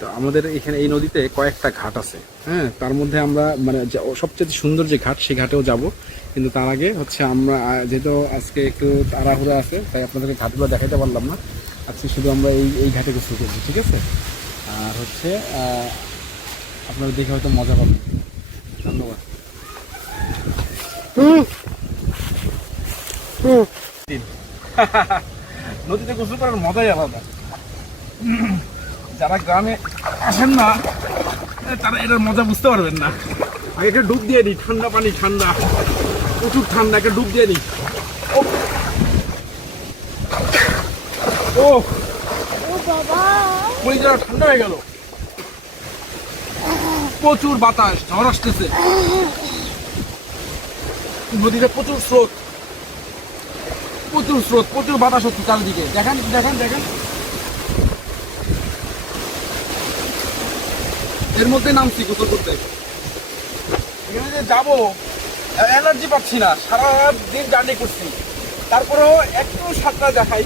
তো আমাদের এখানে এই নদীতে কয়েকটা ঘাট আছে, হ্যাঁ, তার মধ্যে আমরা মানে সবচেয়ে সুন্দর যে ঘাট সেই ঘাটেও যাব। কিন্তু তার আগে হচ্ছে আমরা যেহেতু আজকে একটু তাড়াহুড়ো আছে, তাই আপনাদেরকে ঘাটগুলো দেখাতে পারলাম না। আজকে শুধু আমরা এই ঘাটে গোসল করছি, ঠিক আছে? আর হচ্ছে আপনারা দেখে হয়তো মজা পাবেন। ধন্যবাদ। নদীতে গোসল করার মজাই আলাদা। যারা গ্রামে আসেন না তারা এটার মজা বুঝতে পারবেন না। আগে একটা ডুব দিয়ে দিই, ঠান্ডা পানি, ঠান্ডা, প্রচুর ঠান্ডা, একটা ডুব দিয়ে দিই। ও কলিজা ঠান্ডা হয়ে গেল। প্রচুর বাতাস, ঝড় আসতেছে, নদীতে প্রচুর স্রোত, প্রচুর স্রোত, প্রচুর বাতাস হচ্ছে চারিদিকে। দেখেন দেখেন দেখেন, এর মধ্যে নামছি গোসল করতে। এখানে যে যাবো এনার্জি পাচ্ছি না, সারা দিন জার্নি করছি, তারপরেও একটু সাঁতরা দেখাই।